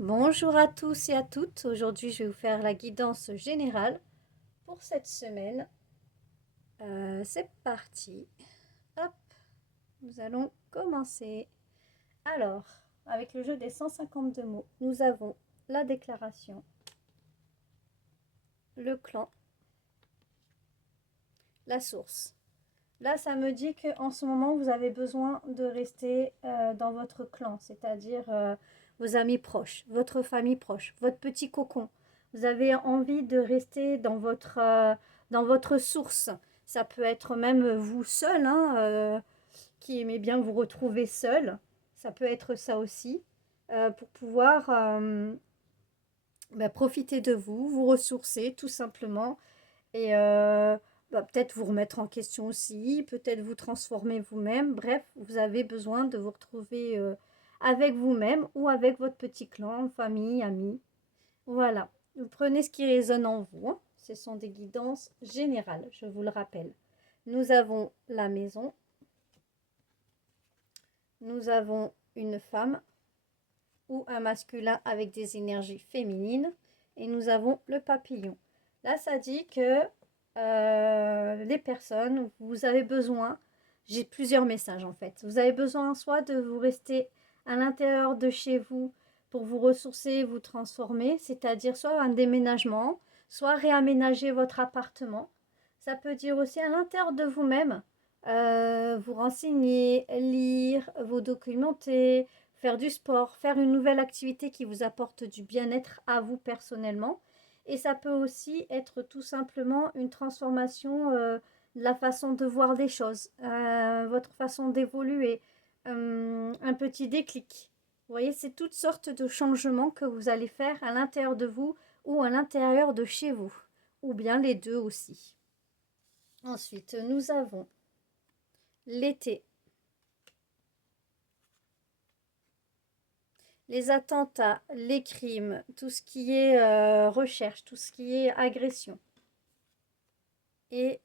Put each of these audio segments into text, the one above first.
Bonjour à tous et à toutes. Aujourd'hui, je vais vous faire la guidance générale pour cette semaine. C'est parti. Hop, nous allons commencer. Alors, avec le jeu des 152 mots, nous avons la déclaration, le clan, la source. Là, ça me dit qu'en ce moment, vous avez besoin de rester dans votre clan, c'est-à-dire vos amis proches, votre famille proche, votre petit cocon. Vous avez envie de rester dans votre source. Ça peut être même vous seul, hein, qui aimez bien vous retrouver seul. Ça peut être ça aussi, pour pouvoir profiter de vous, vous ressourcer tout simplement et peut-être vous remettre en question aussi, peut-être vous transformer vous-même. Bref, vous avez besoin de vous retrouver avec vous-même ou avec votre petit clan, famille, amis. Voilà. Vous prenez ce qui résonne en vous, hein. Ce sont des guidances générales, je vous le rappelle. Nous avons la maison, nous avons une femme ou un masculin avec des énergies féminines et nous avons le papillon. Là, ça dit que les personnes, vous avez besoin, j'ai plusieurs messages en fait, vous avez besoin soit de vous rester à l'intérieur de chez vous pour vous ressourcer, vous transformer, c'est-à-dire soit un déménagement, soit réaménager votre appartement. Ça peut dire aussi à l'intérieur de vous-même, vous renseigner, lire, vous documenter, faire du sport, faire une nouvelle activité qui vous apporte du bien-être à vous personnellement. Et ça peut aussi être tout simplement une transformation de la façon de voir les choses, votre façon d'évoluer, un petit déclic. Vous voyez, c'est toutes sortes de changements que vous allez faire à l'intérieur de vous ou à l'intérieur de chez vous, ou bien les deux aussi. Ensuite, nous avons l'été, les attentats, les crimes, tout ce qui est recherche, tout ce qui est agression et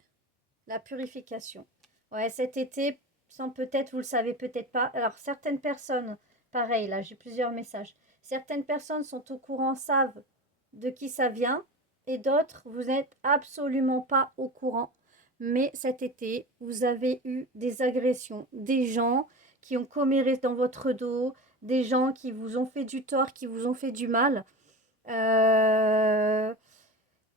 la purification. Ouais, cet été, sans peut-être, vous le savez peut-être pas. Alors, certaines personnes, pareil, là, j'ai plusieurs messages. Certaines personnes sont au courant, savent de qui ça vient, et d'autres, vous n'êtes absolument pas au courant. Mais cet été, vous avez eu des agressions, des gens qui ont commis dans votre dos, des gens qui vous ont fait du tort, qui vous ont fait du mal. Euh,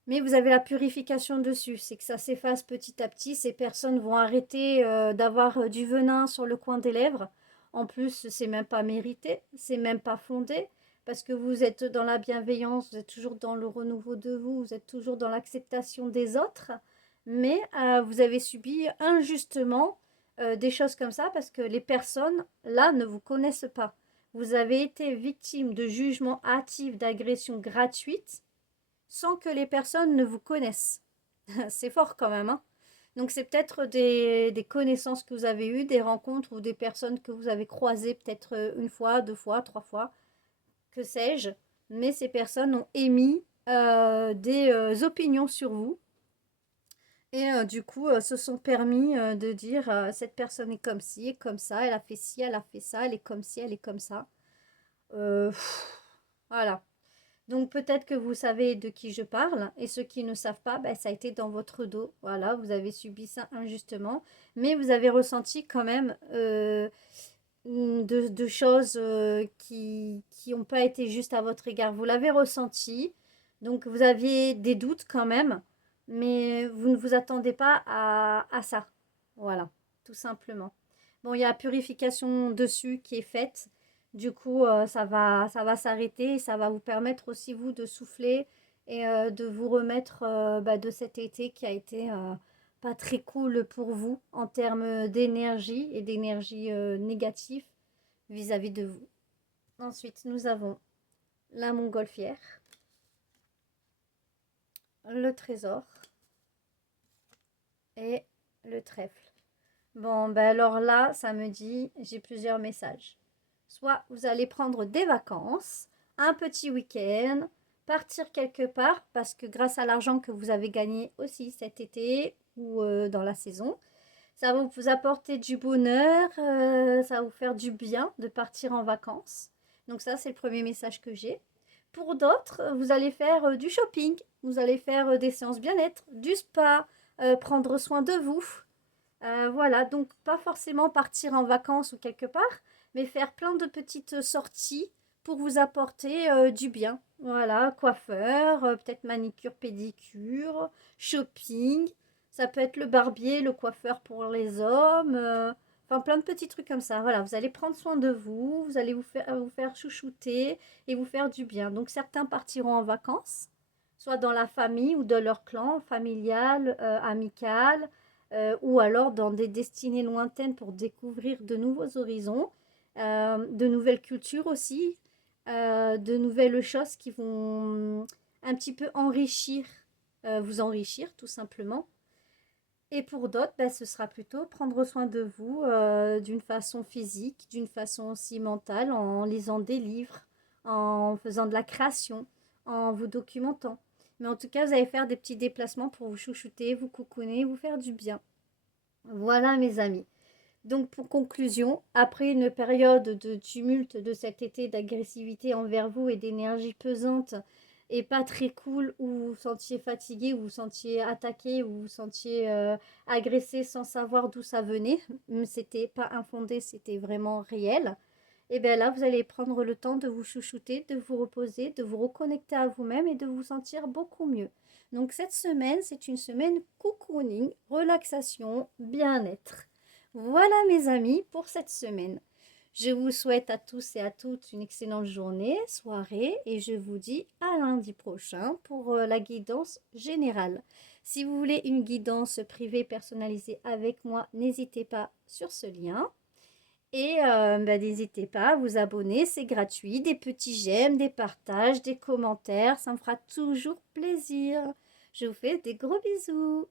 mais vous avez la purification dessus, c'est que ça s'efface petit à petit. Ces personnes vont arrêter d'avoir du venin sur le coin des lèvres. En plus, c'est même pas mérité, c'est même pas fondé, parce que vous êtes dans la bienveillance, vous êtes toujours dans le renouveau de vous, vous êtes toujours dans l'acceptation des autres, mais vous avez subi injustement des choses comme ça, parce que les personnes, là, ne vous connaissent pas. Vous avez été victime de jugements hâtifs, d'agressions gratuites sans que les personnes ne vous connaissent. C'est fort quand même, hein. Donc c'est peut-être des connaissances que vous avez eues, des rencontres ou des personnes que vous avez croisées peut-être une fois, deux fois, trois fois, que sais-je. Mais ces personnes ont émis des opinions sur vous et du coup se sont permis de dire cette personne est comme ci, comme ça, elle a fait ci, elle a fait ça, elle est comme ci, elle est comme ça. Voilà. Donc peut-être que vous savez de qui je parle et ceux qui ne savent pas, ben, ça a été dans votre dos. Voilà, vous avez subi ça injustement, mais vous avez ressenti quand même de choses qui n'ont pas été justes à votre égard. Vous l'avez ressenti, donc vous aviez des doutes quand même, mais vous ne vous attendez pas à ça. Voilà, tout simplement. Bon, il y a la purification dessus qui est faite. Du coup, ça va s'arrêter et ça va vous permettre aussi, vous, de souffler et de vous remettre de cet été qui a été pas très cool pour vous en termes d'énergie et d'énergie négative vis-à-vis de vous. Ensuite, nous avons la montgolfière, le trésor et le trèfle. Bon, ben alors là, ça me dit, j'ai plusieurs messages. Soit vous allez prendre des vacances, un petit week-end, partir quelque part, parce que grâce à l'argent que vous avez gagné aussi cet été ou dans la saison, ça va vous apporter du bonheur, ça va vous faire du bien de partir en vacances. Donc ça, c'est le premier message que j'ai. Pour d'autres, vous allez faire du shopping, vous allez faire des séances bien-être, du spa, prendre soin de vous. Voilà, donc pas forcément partir en vacances ou quelque part, mais faire plein de petites sorties pour vous apporter du bien. Voilà, coiffeur, peut-être manicure, pédicure, shopping. Ça peut être le barbier, le coiffeur pour les hommes. Enfin, plein de petits trucs comme ça. Voilà, vous allez prendre soin de vous, vous allez vous faire chouchouter et vous faire du bien. Donc certains partiront en vacances, soit dans la famille ou dans leur clan, familial, amical, ou alors dans des destinées lointaines pour découvrir de nouveaux horizons, de nouvelles cultures aussi, de nouvelles choses qui vont un petit peu enrichir, vous enrichir tout simplement. Et pour d'autres, ben, ce sera plutôt prendre soin de vous d'une façon physique, d'une façon aussi mentale, en lisant des livres, en faisant de la création, en vous documentant. Mais en tout cas, vous allez faire des petits déplacements pour vous chouchouter, vous coucouner, vous faire du bien. Voilà mes amis. Donc pour conclusion, après une période de tumulte de cet été, d'agressivité envers vous et d'énergie pesante et pas très cool, où vous vous sentiez fatigué, où vous vous sentiez attaqué, où vous vous sentiez agressé sans savoir d'où ça venait, c'était pas infondé, c'était vraiment réel. Et bien là, vous allez prendre le temps de vous chouchouter, de vous reposer, de vous reconnecter à vous-même et de vous sentir beaucoup mieux. Donc cette semaine, c'est une semaine cocooning, relaxation, bien-être. Voilà mes amis pour cette semaine. Je vous souhaite à tous et à toutes une excellente journée, soirée et je vous dis à lundi prochain pour la guidance générale. Si vous voulez une guidance privée personnalisée avec moi, n'hésitez pas sur ce lien. Et n'hésitez pas à vous abonner, c'est gratuit. Des petits j'aime, des partages, des commentaires, ça me fera toujours plaisir. Je vous fais des gros bisous.